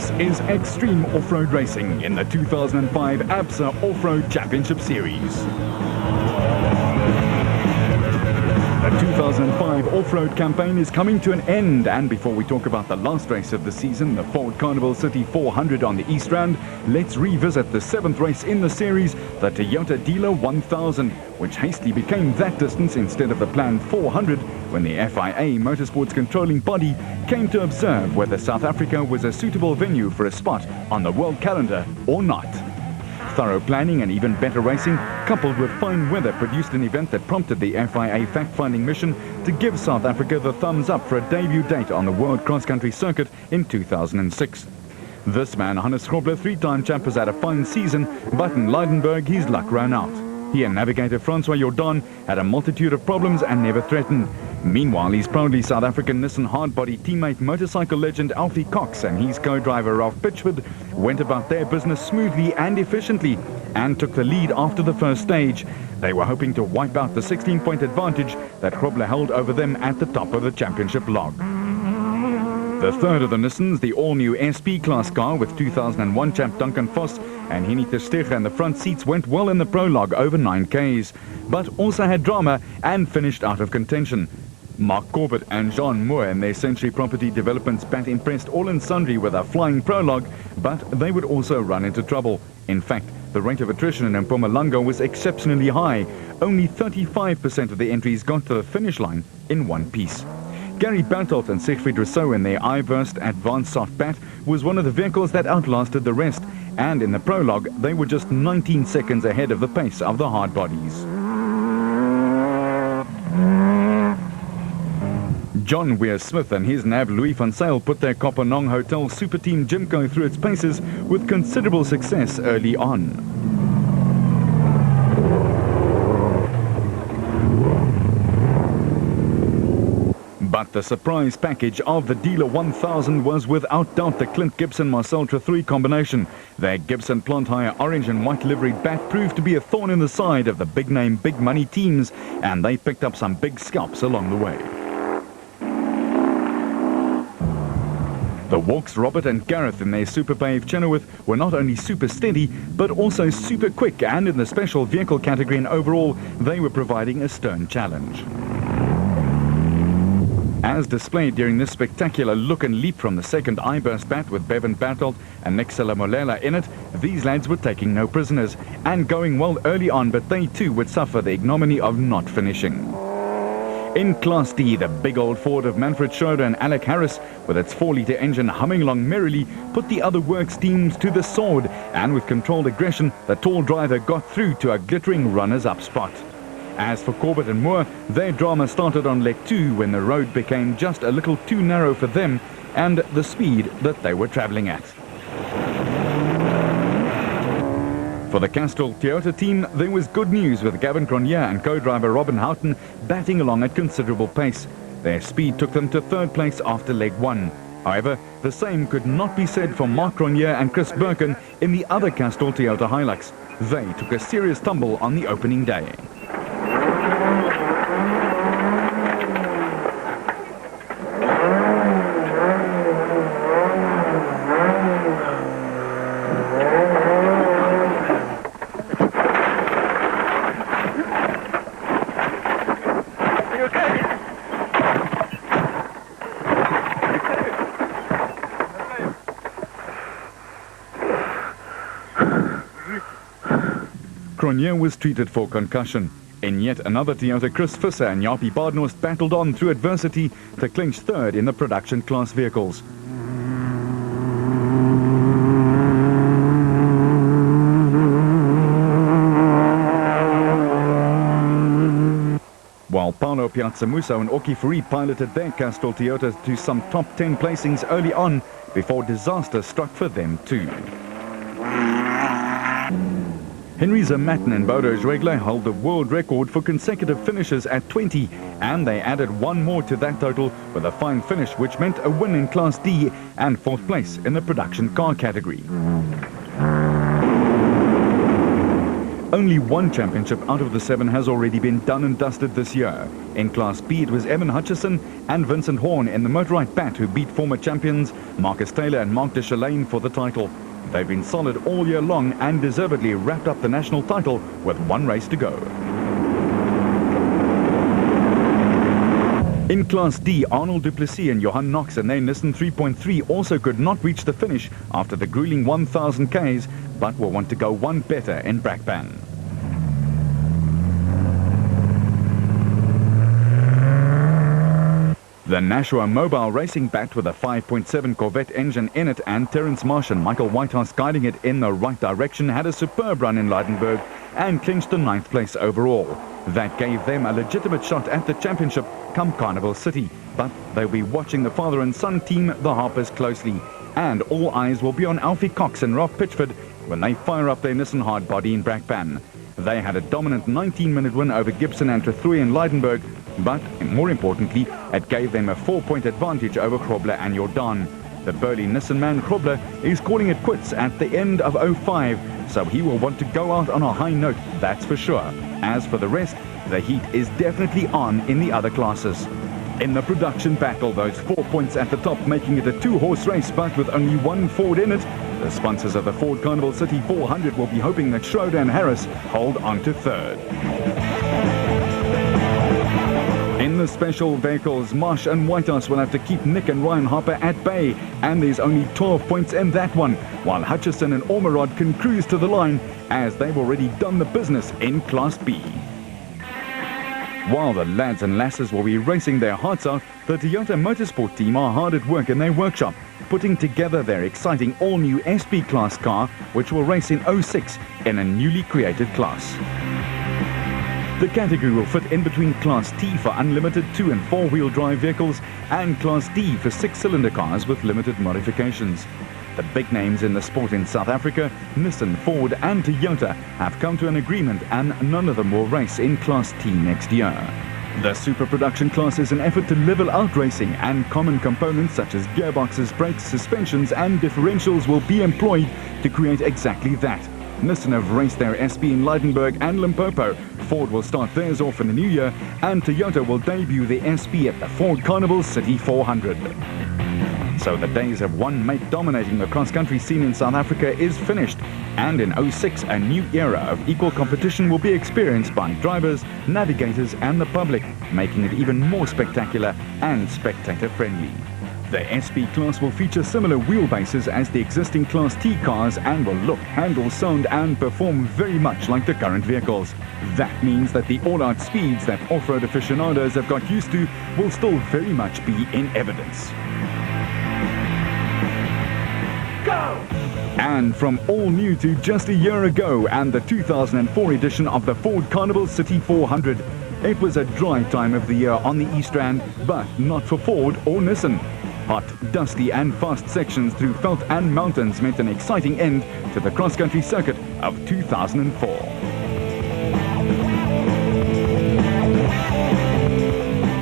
This is Extreme Off-Road Racing in the 2005 ABSA Off-Road Championship Series. The 2005 off-road campaign is coming to an end, and before we talk about the last race of the season, the Ford Carnival City 400 on the East Rand, let's revisit the 7th race in the series, the Toyota Dealer 1000, which hastily became that distance instead of the planned 400 when the FIA Motorsports controlling body came to observe whether South Africa was a suitable venue for a spot on the world calendar or not. Thorough planning and even better racing, coupled with fine weather, produced an event that prompted the FIA fact-finding mission to give South Africa the thumbs up for a debut date on the World Cross-Country Circuit in 2006. This man, Hannes Grobler, three-time champ, has had a fine season, but in Leidenburg his luck ran out. He and navigator Francois Jordan had a multitude of problems and never threatened. Meanwhile, his proudly South African Nissan hardbody teammate motorcycle legend Alfie Cox and his co-driver Ralph Pitchford went about their business smoothly and efficiently and took the lead after the first stage. They were hoping to wipe out the 16-point advantage that Grobler held over them at the top of the championship log. The third of the Nissans, the all-new SP class car with 2001 champ Duncan Vos and Henny Terstegen in the front seats, went well in the prologue over 9 Ks, but also had drama and finished out of contention. Mark Corbett and Jean Moore in their Century Property Developments bat impressed all and sundry with a flying prologue, but they would also run into trouble. In fact, the rate of attrition in Mpumalanga was exceptionally high. Only 35% of the entries got to the finish line in one piece. Gary Bertelt and Siegfried Rousseau in their iVerst Advanced Soft Bat was one of the vehicles that outlasted the rest, and in the prologue they were just 19 seconds ahead of the pace of the hard bodies. John Weir-Smith and his nav Louis van Sail put their Kopanong Hotel super team Jimco through its paces with considerable success early on. But the surprise package of the Dealer 1000 was without doubt the Clint Gibson-Marcel Trethroy combination. Their Gibson plant hire orange and white liveried bat proved to be a thorn in the side of the big-name, big-money teams, and they picked up some big scalps along the way. The Walks, Robert and Gareth in their Super Pave Chenoweth were not only super steady, but also super quick, and in the special vehicle category and overall, they were providing a stern challenge. As displayed during this spectacular look and leap from the second iBurst bat with Bevan Bertelt and Nick Molela in it, these lads were taking no prisoners and going well early on, but they too would suffer the ignominy of not finishing. In Class D, the big old Ford of Manfred Schroeder and Alec Harris, with its 4-litre engine humming along merrily, put the other works teams to the sword, and with controlled aggression, the tall driver got through to a glittering runners-up spot. As for Corbett and Moore, their drama started on leg 2 when the road became just a little too narrow for them and the speed that they were travelling at. For the Castrol Toyota team, there was good news with Gavin Cronje and co-driver Robin Houghton batting along at considerable pace. Their speed took them to 3rd place after leg 1. However, the same could not be said for Mark Cronje and Chris Birkin in the other Castrol Toyota Hilux. They took a serious tumble on the opening day. Cronje was treated for concussion. In yet another Toyota, Chris Visser and Jaapie Badenhorst battled on through adversity to clinch 3rd in the production class vehicles. While Paolo Piazzamuso and Oki Furi piloted their Castrol Toyotas to some top 10 placings early on before disaster struck for them too. Henry Zermatten and Bodo Schwegler held the world record for consecutive finishes at 20, and they added one more to that total with a fine finish, which meant a win in Class D and 4th place in the production car category. Only one championship out of the 7 has already been done and dusted this year. In Class B, it was Evan Hutchison and Vincent Horn in the motorized bat who beat former champions Marcus Taylor and Mark de Chalane for the title. They've been solid all year long and deservedly wrapped up the national title with one race to go. In Class D, Arnold Duplessis and Johan Knox and their Nissan 3.3 also could not reach the finish after the grueling 1,000 Ks, but will want to go one better in Brakpan. The Nashua Mobile Racing bat with a 5.7 Corvette engine in it and Terence Marsh and Michael Whitehouse guiding it in the right direction had a superb run in Leidenburg and clinched the 9th place overall. That gave them a legitimate shot at the championship come Carnival City, but they'll be watching the father and son team, the Harpers, closely. And all eyes will be on Alfie Cox and Rob Pitchford when they fire up their Nissan hardbody in Brakpan. They had a dominant 19-minute win over Gibson and Trethroy in Leidenburg, but more importantly, it gave them a 4-point advantage over Grobler and Jordan. The burly Nissan man Grobler is calling it quits at the end of 05, so he will want to go out on a high note, that's for sure. As for the rest, the heat is definitely on in the other classes. In the production battle, those 4 points at the top making it a 2-horse race, but with only one Ford in it. The sponsors of the Ford Carnival City 400 will be hoping that Schroeder and Harris hold on to third. In the special vehicles, Marsh and Whitehouse will have to keep Nick and Ryan Harper at bay, and there's only 12 points in that one, while Hutchison and Ormerod can cruise to the line as they've already done the business in Class B. While the lads and lasses will be racing their hearts out, the Toyota Motorsport team are hard at work in their workshop, putting together their exciting all-new SB class car, which will race in 06 in a newly created class. The category will fit in between Class T for unlimited 2- and 4-wheel drive vehicles and Class D for 6-cylinder cars with limited modifications. The big names in the sport in South Africa, Nissan, Ford and Toyota, have come to an agreement and none of them will race in Class T next year. The super production class is an effort to level out racing, and common components such as gearboxes, brakes, suspensions and differentials will be employed to create exactly that. Nissan have raced their SB in Leidenburg and Limpopo. Ford will start theirs off in the new year, and Toyota will debut the SB at the Ford Carnival City 400. So the days of one mate dominating the cross-country scene in South Africa is finished, and in 06 a new era of equal competition will be experienced by drivers, navigators and the public, making it even more spectacular and spectator-friendly. The SB class will feature similar wheelbases as the existing Class T cars and will look, handle, sound and perform very much like the current vehicles. That means that the all-out speeds that off-road aficionados have got used to will still very much be in evidence. Go! And from all new to just a year ago and the 2004 edition of the Ford Carnival City 400, it was a dry time of the year on the East Rand, but not for Ford or Nissan. Hot, dusty and fast sections through veld and mountains meant an exciting end to the cross-country circuit of 2004.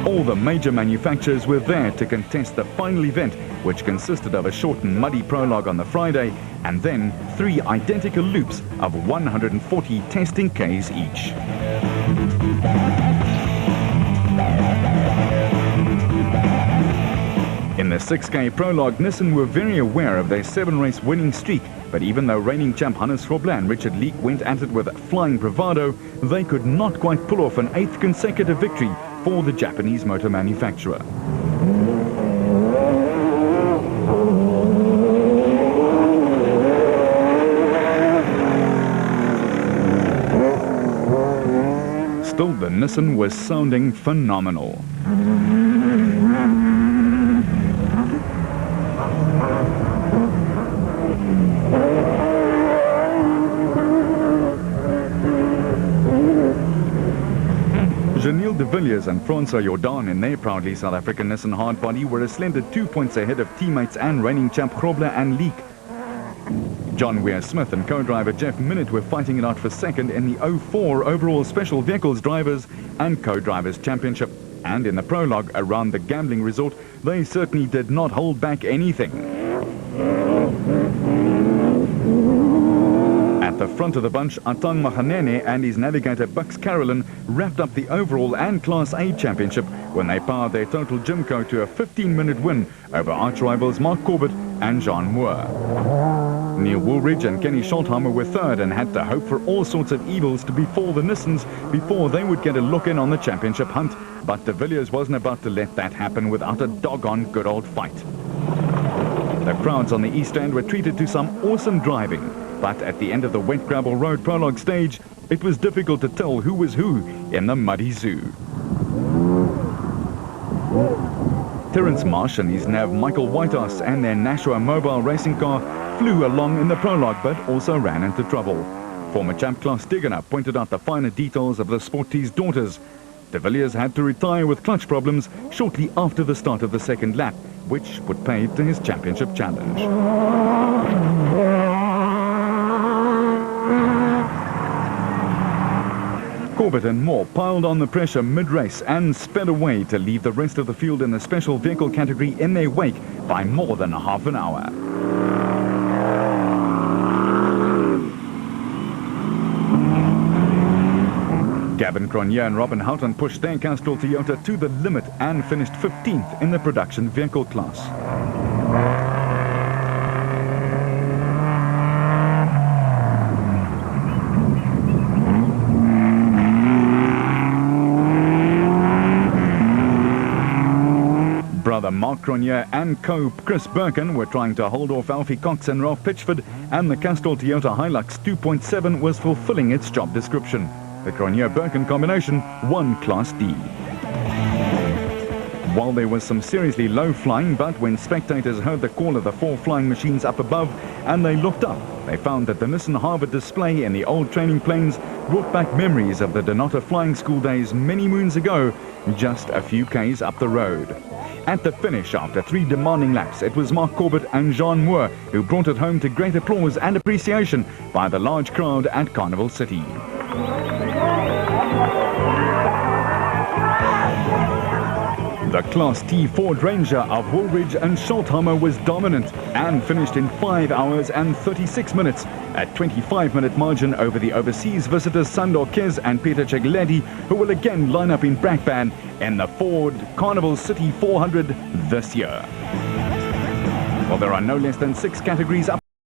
All the major manufacturers were there to contest the final event, which consisted of a short and muddy prologue on the Friday and then 3 identical loops of 140 testing Ks each. In the 6K prologue, Nissan were very aware of their 7-race winning streak, but even though reigning champ Hannes Grobler and Richard Leek went at it with flying bravado, they could not quite pull off an 8th consecutive victory for the Japanese motor manufacturer. Still, the Nissan was sounding phenomenal. Janelle de Villiers and Francois Jordan in their proudly South African Nissan hardbody were a slender 2 points ahead of teammates and reigning champ Grobler and Leek. John Weir-Smith and co-driver Jeff Minnett were fighting it out for second in the 04 overall Special Vehicles Drivers and Co-Drivers Championship. And in the prologue around the gambling resort, they certainly did not hold back anything. At the front of the bunch, Atang Mahanene and his navigator Bucks Carolyn wrapped up the overall and Class A championship when they powered their total Jimco to a 15-minute win over arch rivals Mark Corbett and Jean Moore. Neil Woolridge and Kenny Schultheimer were third and had to hope for all sorts of evils to befall the Nissans before they would get a look in on the championship hunt. But de Villiers wasn't about to let that happen without a doggone good old fight. The crowds on the East End were treated to some awesome driving, but at the end of the wet gravel road prologue stage, it was difficult to tell who was who in the muddy zoo. Terence Marsh and his nav Michael Whitehouse and their Nashua mobile racing car flew along in the prologue but also ran into trouble. Former champ Klaas Stegener pointed out the finer details of the Sportie's daughters. De Villiers had to retire with clutch problems shortly after the start of the second lap, which put paid to his championship challenge. Corbett and Moore piled on the pressure mid-race and sped away to leave the rest of the field in the special vehicle category in their wake by more than half an hour. Gavin Cronje and Robin Houghton pushed their Castrol Toyota to the limit and finished 15th in the production vehicle class. Brother Mark Cronje and co Chris Birkin were trying to hold off Alfie Cox and Ralph Pitchford, and the Castrol Toyota Hilux 2.7 was fulfilling its job description. The Cronje-Birkin combination won Class D. While there was some seriously low flying, but when spectators heard the call of the four flying machines up above and they looked up, they found that the Nissan Harvard display in the old training planes brought back memories of the Donato Flying School days many moons ago, just a few k's up the road. At the finish, after 3 demanding laps, it was Mark Corbett and Jean Moore who brought it home to great applause and appreciation by the large crowd at Carnival City. The Class T Ford Ranger of Woolridge and Schultheimer was dominant and finished in 5 hours and 36 minutes, a 25-minute margin over the overseas visitors Sandor Kez and Peter Cegletti, who will again line up in Brakpan in the Ford Carnival City 400 this year. Well, there are no less than 6 categories up.